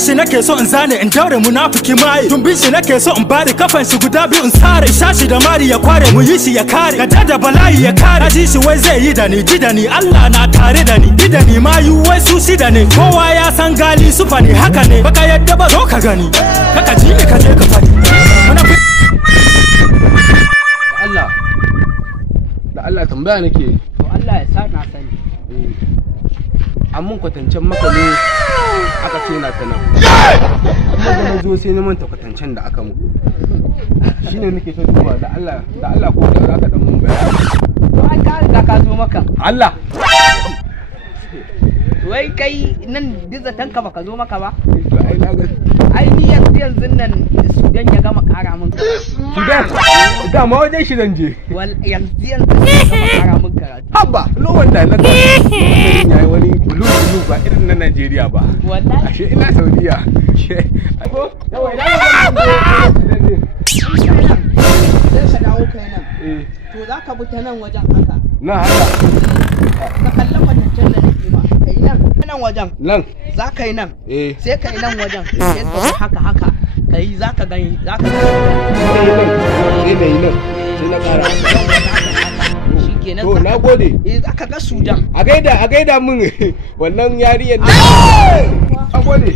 shi nake so in zane in daure munafiki mai tumbin shi nake so in bari kafan shi guda biyu in sare shashi da mari ya kware mu yi shi ya kare gada da bala'i ya kare ji shi wai zai yi da ni ji da ni Allah na tare da ni ji da ni ma yi wai su shi da ni kowa ya san gali su fani haka ne baka yadda ba zo ka gani kaka ji ni ka je ka fadi da Allah tambaya nake to Allah ya sa na sani amma kwatancen maka ne aka ce na ta nan amma da na zo sai na manta kwatancen da aka muku shine nake so zuwa da Allah ko da za ka dan mun bayani to an ka riga ka zo maka Allah wai kai nan dizatan ka baka zo maka ba to ai na ga ai ni yanzu nan Sudan ya gama kara min Sudan da ma wajen shi zan je yanzu ya gama kara min karatu habba lo wanda na yayi wani bulu ba irin na Najeriya ba wallahi ashe ina Saudiya ko yawa ina sai ka dawo kai nan to za ka bi ta nan wajen haka na haka ka kallon wajen da nake ma kai nan wajen nan za ka yi nan sai ka yi nan wajen sai ka haka kai za ka gani sai da yi nan sai na kara shikenan to na gode za ka ga Sudan a gaida min wannan yariyar ne a gode